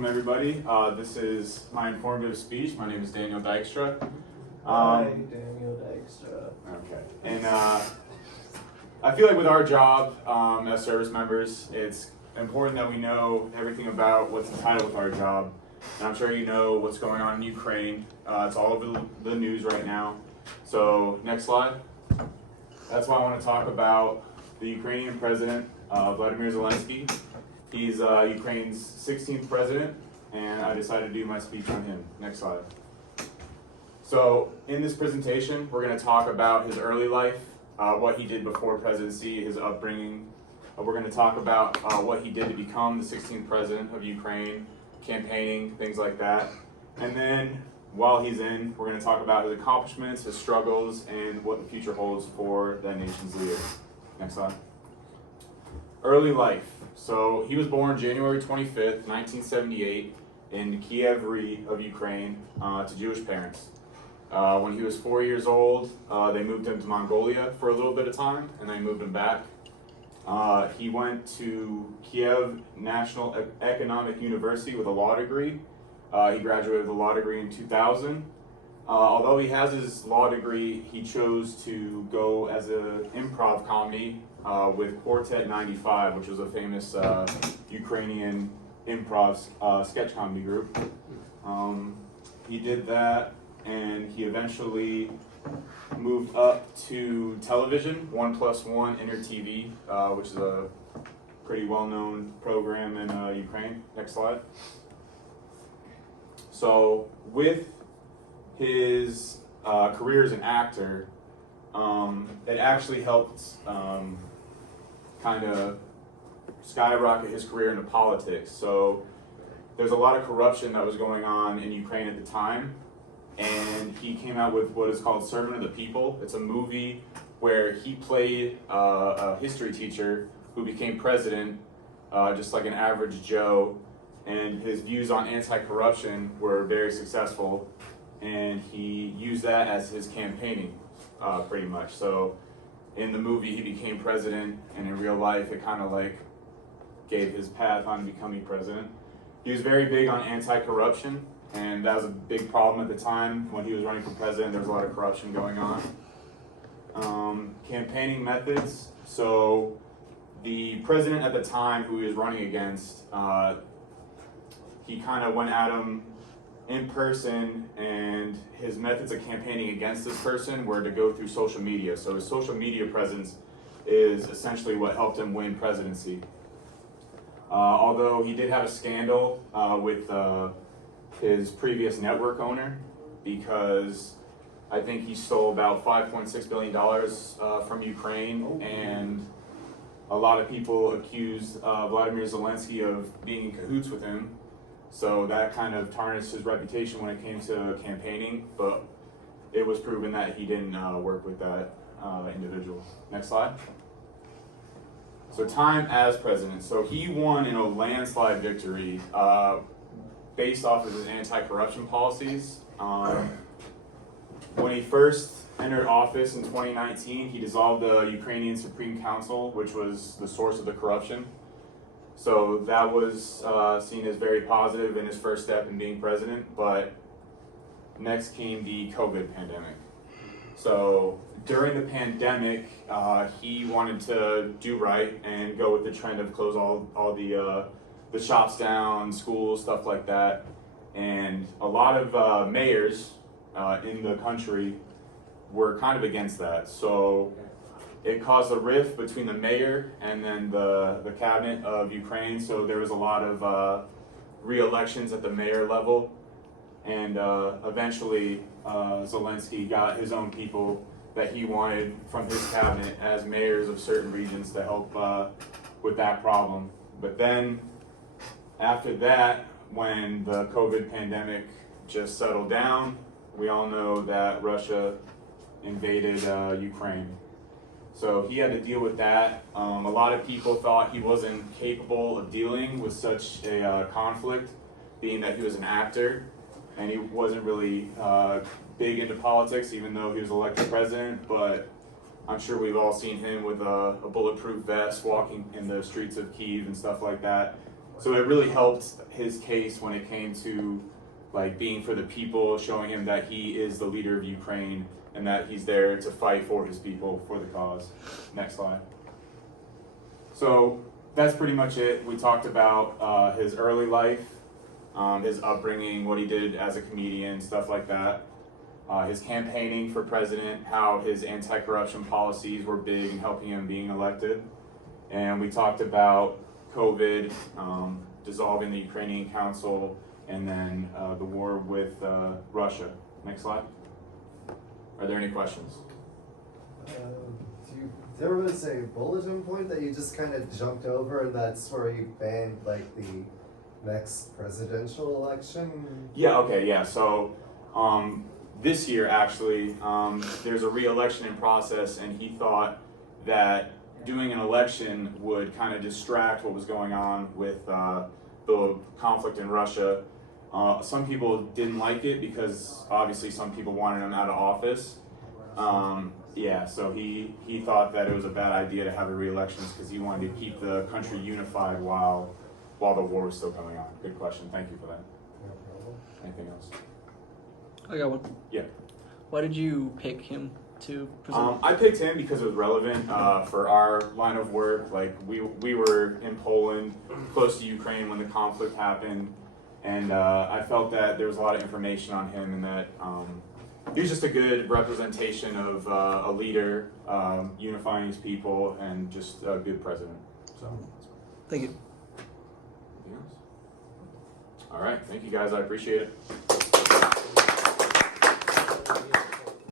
welcome everybody. This is my informative speech. My name is Daniel Dykstra. Hi, Daniel Dykstra. Okay. And I feel like with our job as service members, it's important that we know everything about what's entitled with our job. And I'm sure you know what's going on in Ukraine. It's all over the news right now. So next slide. That's why I want to talk about the Ukrainian president, Vladimir Zelensky. He's Ukraine's 16th president, and I decided to do my speech on him. Next slide. So in this presentation, we're going to talk about his early life, what he did before presidency, his upbringing. We're going to talk about what he did to become the 16th president of Ukraine, campaigning, things like that. And then while he's in, we're going to talk about his accomplishments, his struggles, and what the future holds for that nation's leader. Next slide. Early life. So he was born January 25th, 1978 in Kiev of Ukraine to Jewish parents. When he was 4 years old, they moved him to Mongolia for a little bit of time, and they moved him back. He went to Kiev National Economic University with a law degree. He graduated with a law degree in 2000. Although he has his law degree, he chose to go as an improv comedy with Quartet 95, which was a famous Ukrainian improv sketch comedy group. He did that, and he eventually moved up to television, 1+1 Inter TV, which is a pretty well-known program in Ukraine. Next slide. So with his career as an actor, it actually helped kind of skyrocket his career into politics. So there's a lot of corruption that was going on in Ukraine at the time, and he came out with what is called Servant of the People. It's a movie where he played a history teacher who became president, just like an average Joe, and his views on anti-corruption were very successful, and he used that as his campaigning, pretty much. So in the movie he became president, and in real life it kind of like gave his path on becoming president. He was very big on anti-corruption, and that was a big problem at the time. When he was running for president, there was a lot of corruption going on. Campaigning methods. So the president at the time who he was running against, he kind of went at him in person, and his methods of campaigning against this person were to go through social media. So his social media presence is essentially what helped him win presidency. Although he did have a scandal with his previous network owner, because I think he stole about $5.6 billion from Ukraine, and a lot of people accused Vladimir Zelensky of being in cahoots with him. So that kind of tarnished his reputation when it came to campaigning, but it was proven that he didn't work with that individual. Next slide. So time as president. So he won in a landslide victory based off of his anti-corruption policies. When he first entered office in 2019, he dissolved the Ukrainian Supreme Council, which was the source of the corruption. So that was seen as very positive in his first step in being president, but next came the COVID pandemic. So during the pandemic, he wanted to do right and go with the trend of close all the shops down, schools, stuff like that. And a lot of mayors in the country were kind of against that. So it caused a rift between the mayor and then the cabinet of Ukraine. So there was a lot of re-elections at the mayor level. And eventually Zelensky got his own people that he wanted from his cabinet as mayors of certain regions to help with that problem. But then after that, when the COVID pandemic just settled down, we all know that Russia invaded Ukraine. So he had to deal with that. A lot of people thought he wasn't capable of dealing with such a conflict, being that he was an actor and he wasn't really big into politics, even though he was elected president. But I'm sure we've all seen him with a bulletproof vest walking in the streets of Kyiv and stuff like that, So it really helped his case when it came to like being for the people, showing him that he is the leader of Ukraine and that he's there to fight for his people, for the cause. Next slide. So that's pretty much it. We talked about his early life, his upbringing, what he did as a comedian, stuff like that. His campaigning for president, how his anti-corruption policies were big in helping him being elected. And we talked about COVID, dissolving the Ukrainian Council, and then the war with Russia. Next slide. Are there any questions? There was a bulletin point that you just kind of jumped over, and that's where you banned like the next presidential election. Yeah, okay, yeah. So this year, actually, there's a re-election in process, and he thought that doing an election would kind of distract what was going on with the conflict in Russia. Some people didn't like it because obviously some people wanted him out of office. Yeah, so he thought that it was a bad idea to have a re-elections because he wanted to keep the country unified while the war was still going on. Good question. Thank you for that. No problem. Anything else? I got one. Yeah. Why did you pick him to present? I picked him because it was relevant for our line of work. Like we were in Poland, close to Ukraine when the conflict happened, and I felt that there was a lot of information on him, and that he was just a good representation of a leader, unifying his people, and just a good president. So, Thank you. anything else? All right, thank you guys. I appreciate it.